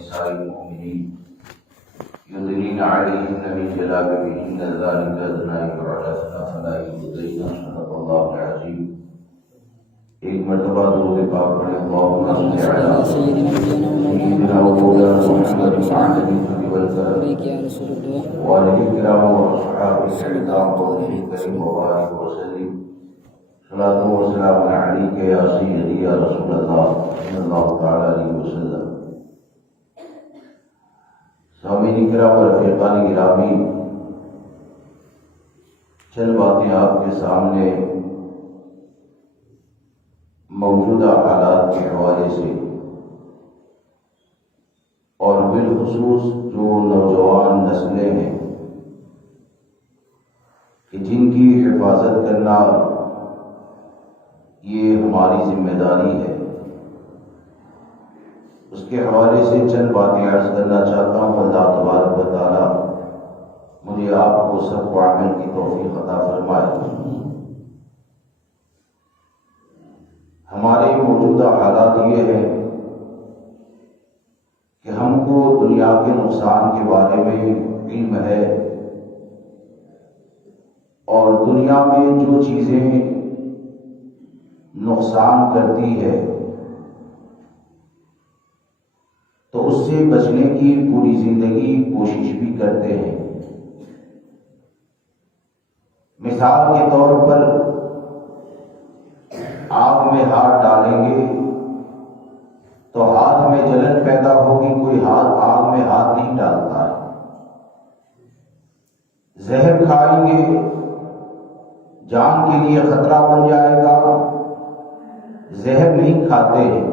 ونساء المؤمنين يدنين عليهن من جلابيبهن ذلك أدنى أن يعرفن فلا يؤذين. صدق الله العظيم. ایک مرتبہ درود پاک پڑھیں. اللهم صل على سيدنا ومولانا محمد النبي والكرم وآله الكرام وأصحابه الكرام الكريم وبارك وسلم. صلاة وسلام عليك يا سيدي يا رسول الله صلى الله تعالى عليه وسلم. سامعین کرام اور رفیقان گرامی، چند باتیں آپ کے سامنے موجودہ حالات کے حوالے سے اور بالخصوص جو نوجوان نسلیں ہیں کہ جن کی حفاظت کرنا یہ ہماری ذمہ داری ہے، اس کے حوالے سے چند باتیں عرض کرنا چاہتا ہوں. اللہ تبارک و تعالی مجھے آپ کو سب کو عمل کی توفیق عطا فرمائے. ہمارے موجودہ حالات یہ ہیں کہ ہم کو دنیا کے نقصان کے بارے میں علم ہے، اور دنیا میں جو چیزیں نقصان کرتی ہے تو اس سے بچنے کی پوری زندگی کوشش بھی کرتے ہیں. مثال کے طور پر آگ میں ہاتھ ڈالیں گے تو ہاتھ میں جلن پیدا ہوگی، کوئی آگ میں ہاتھ نہیں ڈالتا ہے. زہر کھائیں گے جان کے لیے خطرہ بن جائے گا، زہر نہیں کھاتے ہیں.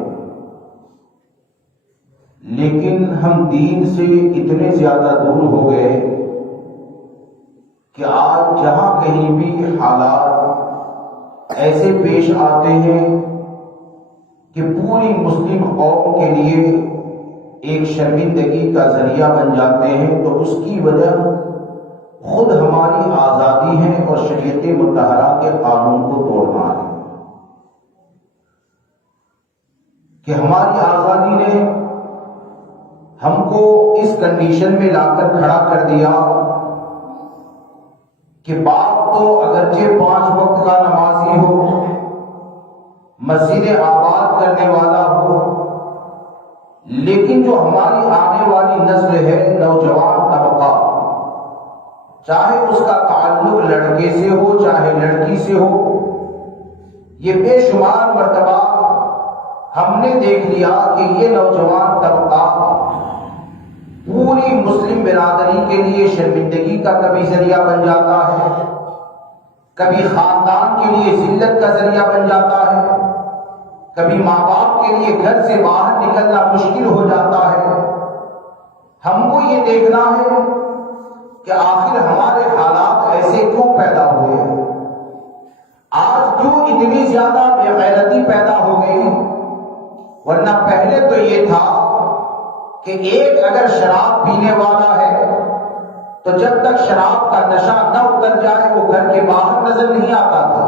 لیکن ہم دین سے اتنے زیادہ دور ہو گئے کہ آج جہاں کہیں بھی حالات ایسے پیش آتے ہیں کہ پوری مسلم قوم کے لیے ایک شرمندگی کا ذریعہ بن جاتے ہیں، تو اس کی وجہ خود ہماری آزادی ہے اور شریعت مطہرہ کے قانون کو توڑنا ہے. کہ ہماری آزادی نے ہم کو اس کنڈیشن میں لا کر کھڑا کر دیا کہ باپ تو اگرچہ 5 وقت کا نمازی ہو، مسجد آباد کرنے والا ہو، لیکن جو ہماری آنے والی نسل ہے، نوجوان طبقہ، چاہے اس کا تعلق لڑکے سے ہو چاہے لڑکی سے ہو، یہ بے شمار مرتبہ ہم نے دیکھ لیا کہ یہ نوجوان طبقہ پوری مسلم برادری کے لیے شرمندگی کا کبھی ذریعہ بن جاتا ہے، کبھی خاندان کے لیے ذلت کا ذریعہ بن جاتا ہے، کبھی ماں باپ کے لیے گھر سے باہر نکلنا مشکل ہو جاتا ہے. ہم کو یہ دیکھنا ہے کہ آخر ہمارے حالات ایسے کیوں پیدا ہوئے ہیں. آج جو اتنی زیادہ بے غیرتی پیدا ہو گئی، ورنہ پہلے تو یہ تھا کہ ایک اگر شراب پینے والا ہے تو جب تک شراب کا نشہ نہ اتر جائے وہ گھر کے باہر نظر نہیں آتا تھا.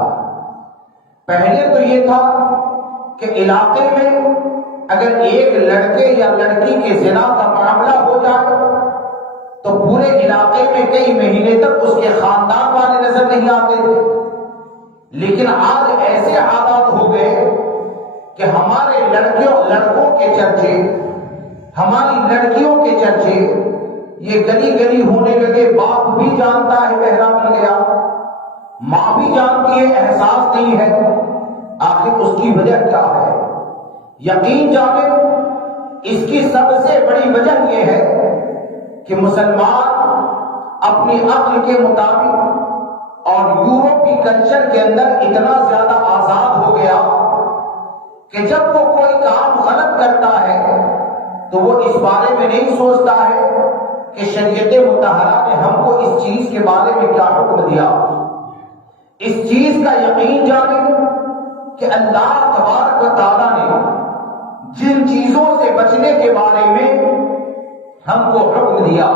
پہلے تو یہ تھا کہ علاقے میں اگر ایک لڑکے یا لڑکی کے زنا کا معاملہ ہو جائے تو پورے علاقے میں کئی مہینے تک اس کے خاندان والے نظر نہیں آتے تھے. لیکن آج ایسے حالات ہو گئے کہ ہمارے لڑکوں کے چرچے، ہماری لڑکیوں کے چرچے یہ گلی گلی ہونے لگے. باپ بھی جانتا ہے، بہرا بن گیا، ماں بھی جانتی ہے، احساس نہیں ہے. آخر اس کی وجہ کیا ہے؟ یقین جانے اس کی سب سے بڑی وجہ یہ ہے کہ مسلمان اپنی عقل کے مطابق اور یورپی کلچر کے اندر اتنا زیادہ آزاد ہو گیا کہ جب وہ کوئی کام غلط کرتا ہے تو وہ اس بارے میں نہیں سوچتا ہے کہ شریعت مطہرہ نے ہم کو اس چیز کے بارے میں کیا حکم دیا. اس چیز کا یقین جانیں کہ اللہ تبارک و تعالیٰ نے جن چیزوں سے بچنے کے بارے میں ہم کو حکم دیا،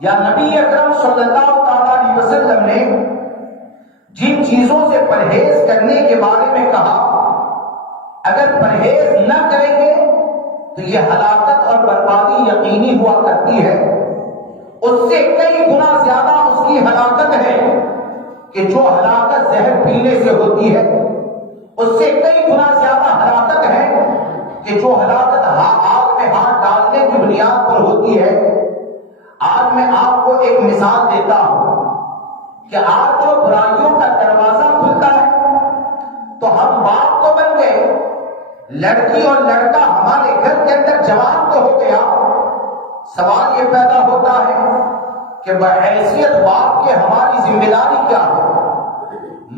یا نبی اکرم صلی اللہ تعالیٰ علیہ وسلم نے جن چیزوں سے پرہیز کرنے کے بارے میں کہا، اگر پرہیز نہ کریں گے تو یہ ہلاکت اور بربادی یقینی ہوا کرتی ہے، اس سے کئی گنا زیادہ اس کی ہلاکت ہے کہ جو ہلاکت زہر پینے سے ہوتی ہے، اس سے کئی گنا زیادہ ہلاکت ہے کہ جو ہلاکت آگ میں ہاتھ ڈالنے کی بنیاد پر ہوتی ہے۔ آج میں آپ کو ایک مثال دیتا ہوں کہ آج جو برائیوں کا دروازہ کھلتا ہے تو ہم باپ تو بن گئے، لڑکی اور لڑکا ہمارے گھر کے اندر جوان تو ہو گیا، سوال یہ پیدا ہوتا ہے کہ بحیثیت باپ کے ہماری ذمہ داری کیا ہے؟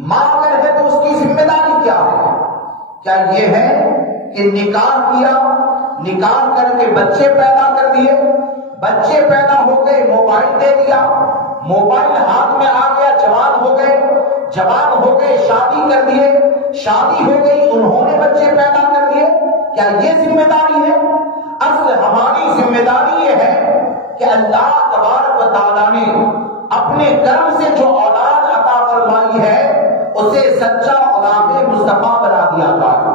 ماں اگر ہے تو اس کی ذمہ داری کیا ہے؟ کیا یہ ہے کہ نکاح کیا، نکاح کر کے بچے پیدا کر دیے، بچے پیدا ہو گئے، موبائل دے دیا، موبائل ہاتھ میں آ گیا، جوان ہو گئے، جوان ہو گئے، شادی کر دیے، شادی ہو گئی، انہوں نے بچے پیدا کر دیے، کیا یہ ذمہ داری ہے؟ اصل ہماری ذمہ داری یہ ہے کہ اللہ تبارک و تعالیٰ نے اپنے کرم سے جو اولاد عطا فرمائی ہے اسے سچا غلام مصطفیٰ بنا دیا جائے۔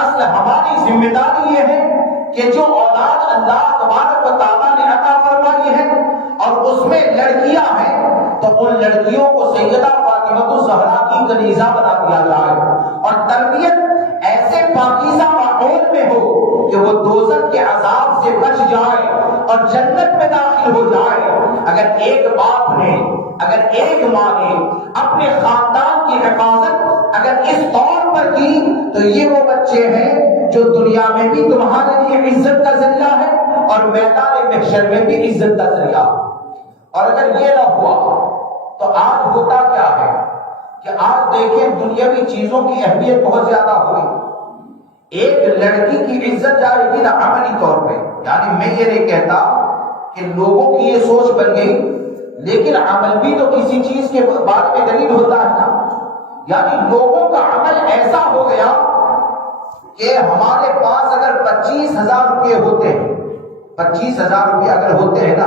اصل ہماری ذمہ داری یہ ہے کہ جو اولاد اللہ تبارک و تعالیٰ نے عطا فرمائی ہے اور اس میں لڑکیاں ہیں تو ان لڑکیوں کو سیدہ فاطمہ الزہرا کی کنیزہ بنا دیا جائے اور تربیت ایسے پاکیزہ ماحول میں ہو کہ وہ دوزخ کے عذاب سے بچ جائے اور جنت میں داخل ہو جائے۔ اگر ایک باپ نے، اگر ایک ماں نے اپنے خاندان کی حفاظت اگر اس طور پر کی تو یہ وہ بچے ہیں جو دنیا میں بھی تمہارے لیے عزت کا ذریعہ ہے اور میدان محشر میں بھی عزت کا ذریعہ۔ اور اگر یہ نہ ہوا تو آج ہوتا کیا ہے کہ آج دیکھیں دنیاوی چیزوں کی اہمیت بہت زیادہ ہوئی۔ ایک لڑکی کی عزت جائے گی نا عملی طور پہ، یعنی میں یہ نہیں کہتا کہ لوگوں کی یہ سوچ بن گئی، لیکن عمل بھی تو کسی چیز کے بارے میں دلیل ہوتا ہے نا۔ یعنی لوگوں کا عمل ایسا ہو گیا کہ ہمارے پاس اگر 25,000 روپے ہوتے ہیں، 25,000 روپے اگر ہوتے ہیں نا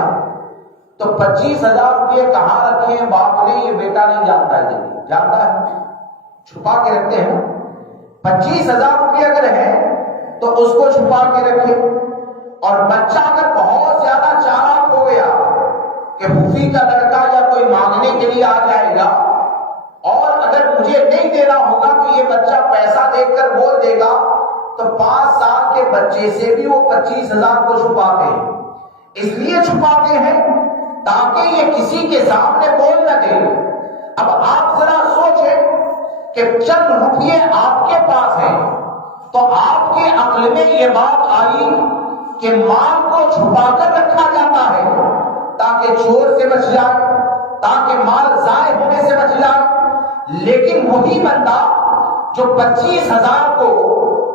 تو 25,000 روپے کہاں رکھے ہیں باپ نے یہ بیٹا نہیں جانتا ہے، جانتا ہے، چھپا کے رکھتے ہیں نا۔ 25,000 روپے اگر ہے تو اس کو چھپا کے رکھے، اور بچہ اگر بہت زیادہ چالاک ہو گیا کہ پھوپھی کا لڑکا یا کوئی مانگنے کے لیے آ جائے گا اور اگر مجھے نہیں دینا ہوگا تو یہ بچہ پیسہ دیکھ کر بول دے گا تو 5 سال کے بچے سے بھی وہ 25,000 کو چھپاتے ہیں۔ اس لیے چھپاتے ہیں تاکہ یہ کسی کے سامنے بول نہ دے۔ اب آپ ذرا سوچیں کہ چند روپیے آپ کے پاس ہیں تو آپ کے عقل میں یہ بات آئی کہ مال کو چھپا کر رکھا جاتا ہے تاکہ چور سے بچ جائے، تاکہ مال ضائع ہونے سے بچ جائے۔ لیکن وہی بندہ جو 25,000 کو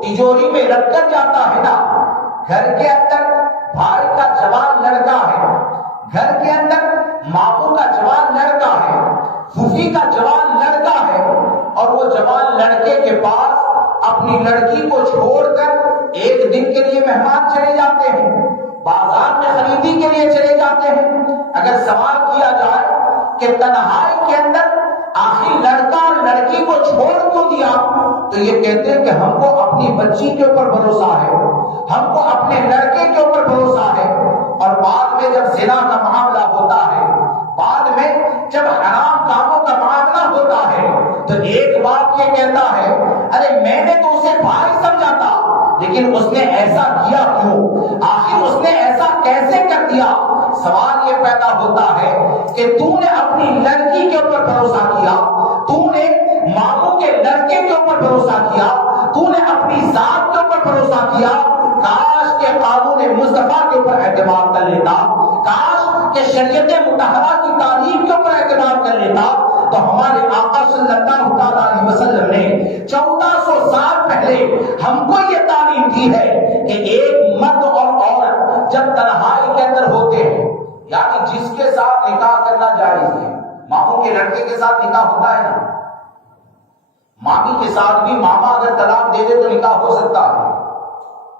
تجوری میں رکھ کر جاتا ہے نا، گھر کے اندر بھائی کا جوان لڑکا ہے، گھر کے اندر ماموں کا جوان لڑکا ہے، پھوپھی کا جوان لڑکا ہے، اور وہ جوان لڑکے کے پاس اپنی لڑکی کو چھوڑ کر ایک دن کے لیے مہمان چلے جاتے ہیں، بازار میں خریدی کے لیے چلے جاتے ہیں۔ اگر سوال کیا جائے کہ تنہائی کے اندر آخر لڑکا اور لڑکی کو چھوڑ کیوں دیا، تو یہ کہتے ہیں کہ ہم کو اپنی بچی کے اوپر بھروسہ ہے، ہم کو اپنے لڑکے کے اوپر بھروسہ ہے۔ اور بعد میں جب زنا کا معاملہ ہوتا ہے، بعد میں جب حرام کاموں کا معاملہ ہوتا ہے تو ایک باپ یہ کہتا ہے ارے میں نے تو اسے بھائی سمجھا تھا لیکن اس نے ایسا کیا کیوں، آخر اس نے ایسا کیسے کر دیا۔ سوال یہ پیدا ہوتا ہے کہ تو نے اپنی لڑکی کے اوپر بھروسہ کیا، تو نے ماموں کے لڑکے کے اوپر بھروسہ کیا، تو نے اپنی ذات کے اوپر بھروسہ کیا۔ کاش کے قانون مصطفیٰ کے اوپر اعتماد کر لیتا، کاش کہ شریعت مطہرہ کی تعلیم کے اوپر اعتماد کر لیتا تو ہمارے آقا صلی اللہ تعالیٰ علیہ وسلم نے 1400 سال پہلے ہم کو یہ تعلیم دی ہے کہ ایک مرد اور عورت جب تنہائی کے اندر ہوتے ہیں، یعنی جس کے ساتھ نکاح کرنا جائز ہے، ماموں کے لڑکے کے ساتھ نکاح ہوتا ہے نا، مامی کے ساتھ بھی ماما اگر طلاق دے دے تو نکاح ہو سکتا ہے،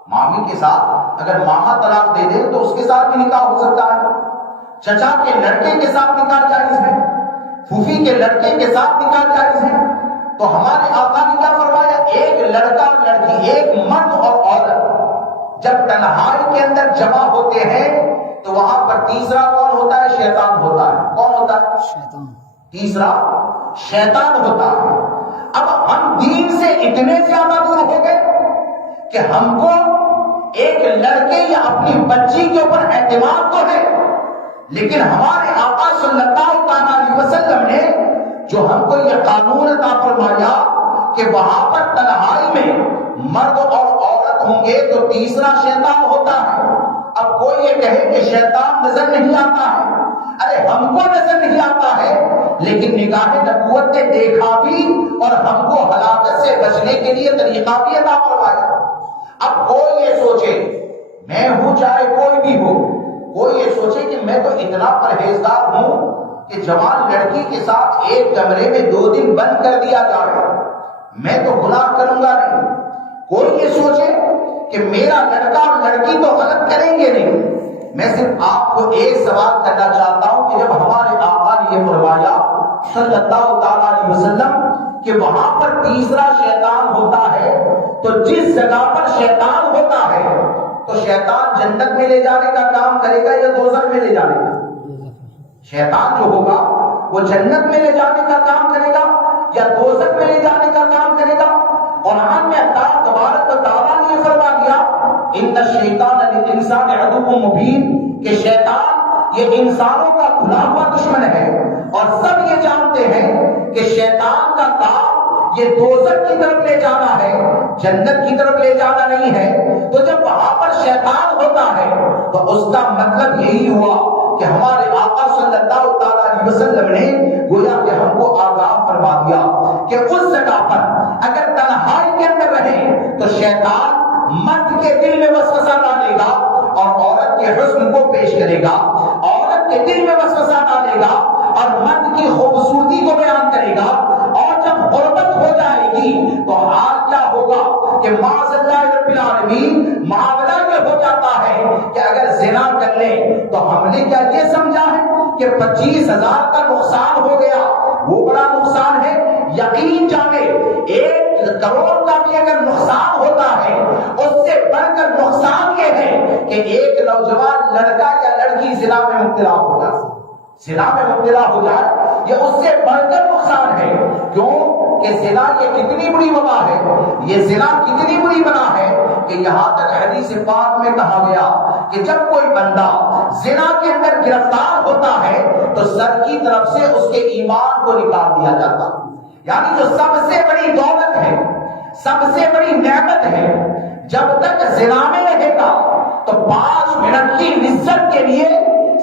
مامی کے ساتھ اگر ماما طلاق دے دے تو اس کے ساتھ بھی نکاح ہو سکتا ہے، چچا کے لڑکے کے ساتھ نکاح جائز ہے، پھوپھی کے لڑکے کے ساتھ نکاح جائز ہے۔ تو ہمارے آقا نے کیا فرمایا، ایک لڑکا اور لڑکی، ایک مرد اور عورت جب تنہائی کے اندر جمع ہوتے ہیں تو وہاں پر تیسرا کون ہوتا ہے؟ شیطان ہوتا ہے۔ کون ہوتا ہے؟ شیطان۔ تیسرا شیطان ہوتا ہے۔ اب ہم دین سے اتنے زیادہ دور ہو گئے کہ ہم کو ایک لڑکے یا اپنی بچی کے اوپر اعتماد تو ہے، لیکن ہمارے آقا صلی اللہ علیہ وسلم نے جو ہم کو یہ قانون عطا فرمایا کہ وہاں پر تنہائی میں مرد اور عورت ہوں گے تو تیسرا شیطان ہوتا ہے۔ اب کوئی یہ کہے کہ شیطان نظر نہیں آتا ہے، ارے ہم کو نظر نہیں آتا ہے، لیکن نگاہ نبوت نے دیکھا بھی اور ہم کو ہلاکت سے بچنے کے لیے طریقہ بھی عطا فرمایا۔ اب کوئی یہ سوچے، میں ہوں چاہے کوئی بھی ہو، کوئی یہ سوچے کہ میں تو اتنا پرہیزگار ہوں کہ جوان لڑکی کے ساتھ ایک کمرے میں 2 دن بند کر دیا جائے، میں تو گناہ کروں گا نہیں۔ کوئی یہ سوچے کہ میرا لڑکا اور لڑکی تو غلط کریں گے نہیں۔ میں صرف آپ کو ایک سوال کرنا چاہتا ہوں کہ جب ہمارے آقا نے یہ فرمایا صلی اللہ تعالی علیہ وسلم کہ وہاں پر تیسرا شیطان ہوتا ہے، تو جس جگہ پر شیطان ہوتا ہے تو شیطان جنت میں لے جانے کا کام کرے گا یا دوزخ میں لے جانے کا؟ شیطان جو ہوگا وہ جنت میں لے جانے کا کام کرے گا یا دوزخ میں لے جانے کا کام کرے گا؟ قرآن میں اللہ تبارک و تعالیٰ نے یہ فرما دیا ان الشیطان للانسان عدو مبین کہ شیطان یہ انسانوں کا کھلا ہوا دشمن ہے، اور سب یہ جانتے ہیں کہ شیطان کا کام یہ دوزخ کی طرف لے جانا ہے، جنت کی طرف لے جانا نہیں ہے۔ تو جب وہاں پر شیطان ہوتا ہے تو اس کا مطلب یہی ہوا کہ ہمارے آقا صلی اللہ تعالی علیہ وسلم نے گویا کہ ہم کو آگاہ فرما دیا کہ اس جگہ پر اگر تنہائی کے اندر رہے تو شیطان مرد کے دل میں وسوسہ ڈالے گا اور عورت کے حسن کو پیش کرے گا، عورت کے دل میں وسوسہ ڈالے گا اور مرد کی خوبصورتی کو بیان کرے گا، اور جب غربت ہو جائے گی تو حال کیا ہوگا کہ معاذ اللہ رب العالمین معاملہ یہ ہو جاتا ہے کہ اگر زنا کر لے تو ہم نے کیا یہ سمجھا ہے کہ 25,000 کا نقصان ہو گیا، وہ بڑا نقصان ہے؟ یقین جانے 1 کروڑ کا بھی اگر نقصان ہوتا ہے اس سے بڑھ کر نقصان یہ ہے کہ ایک نوجوان لڑکا یا لڑکی زنا میں مبتلا ہو جائے، زنا میں مبتلا ہو جائے، یہ اس سے بڑھ کر نقصان ہے۔ کیوں کہ زنا یہ کتنی بڑی وبا ہے، یہ زنا کتنی بڑی بنا ہے کہ یہاں تک حدیث پاک میں کہا گیا کہ جب کوئی بندہ زنا کے اندر گرفتار ہوتا ہے تو سر کی طرف سے اس کے ایمان کو نکال دیا جاتا، یعنی جو سب سے بڑی دولت ہے، سب سے بڑی نعمت ہے، جب تک زنا میں رہے گا تو 5 منٹ کی لذت کے لیے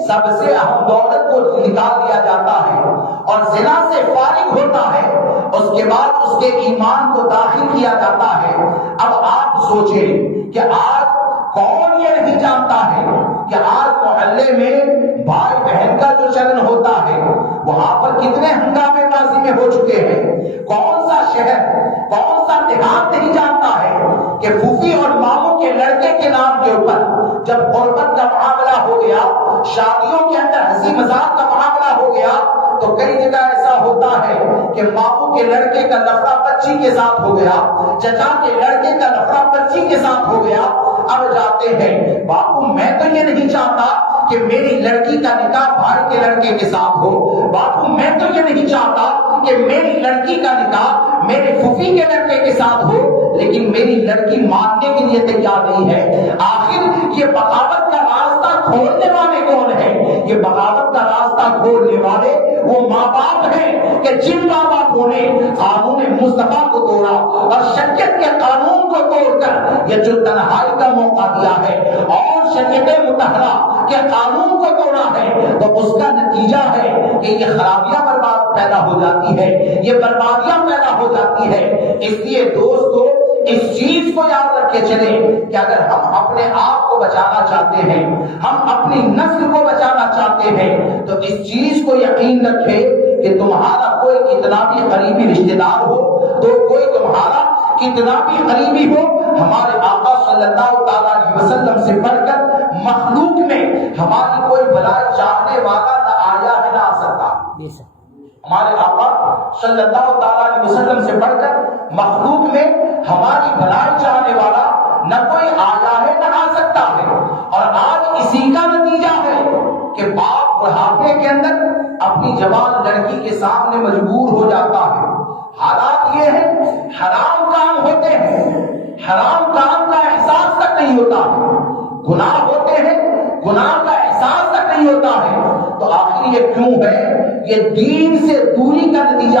سب سے اہم دولت کو نکال دیا جاتا ہے، اور زنا سے فارغ ہوتا ہے اس کے بعد اس کے ایمان کو داخل کیا جاتا ہے۔ اب آپ سوچیں کہ آج کون یہ نہیں جانتا ہے کہ آج محلے میں بھائی بہن کا جو چلن ہوتا ہے وہاں پر کتنے ہنگامے بازی میں ہو چکے ہیں۔ کون سا شہر، کون سا دیہات نہیں جانتا ہے کہ پھوپھی اور ماموں کے لڑکے کے نام کے اوپر جب غربت کا معاملہ ہو گیا، شادیوں کے اندر ہنسی مذاق کا معاملہ ہو گیا، تو کئی جگہ ایسا ہوتا ہے کہ ماموں کے لڑکے کا لفڑا بچی کے ساتھ ہو گیا، چچا کے لڑکے کا لفڑا بچی کے ساتھ ہو گیا۔ اب جاتے ہیں باپو میں تو یہ نہیں چاہتا کہ میری لڑکی کا نکاح بھائی کے لڑکے کے ساتھ ہو، باپو میں تو یہ نہیں چاہتا کہ میری لڑکی کا نکاح میرے پھوپھی کے لڑکے کے ساتھ ہو، لیکن میری لڑکی ماننے کے لیے تیار نہیں ہے۔ آخر یہ بغاوت کا راستہ کھولنے والے کون ہیں؟ یہ بغاوت کا راستہ کھولنے والے وہ ماں باپ ہیں کہ جن ماں باپوں نے قانون مصطفیٰ کو توڑا اور شریعت کے قانون کو توڑ کر یہ جو تنہائی کا موقع دیا ہے اور شریعت مطہرہ کے قانون کو توڑا ہے، تو اس کا نتیجہ ہے کہ یہ خرابیاں برباد پیدا ہو جاتی ہے، یہ بربادیاں پیدا ہو جاتی ہے۔ اس لیے دوستو اس چیز کو یاد رکھے چلیں کہ اگر ہم اپنے آپ کو بچانا چاہتے ہیں، ہم اپنی نسل کو بچانا چاہتے ہیں، تو اس چیز کو یقین رکھے کہ تمہارا کوئی کتنا بھی قریبی رشتہ دار ہو، تو کوئی تمہارا کتنا بھی قریبی ہو، ہمارے آقا صلی اللہ تعالی علیہ وسلم سے بڑھ کر مخلوق میں ہماری کوئی بھلائی چاہنے والا نہ آیا ہے نہ آ سکتا۔ ہمارے آقا صلی اللہ تعالی علیہ وسلم سے بڑھ کر مخلوق میں ہماری بھلائی چاہنے والا نہ کوئی آیا ہے نہ آ سکتا ہے، اور آج اسی کا نتیجہ ہے کہ باپ بڑھاپے کے اندر اپنی جوان لڑکی کے سامنے مجبور ہو جاتا ہے۔ حالات یہ ہیں، حرام کام ہوتے ہیں، حرام کام کا احساس تک نہیں ہوتا ہے، گناہ ہوتے ہیں، گناہ کا احساس تک نہیں ہوتا ہے، تو آخر یہ کیوں ہے؟ یہ دین سے دوری کا نتیجہ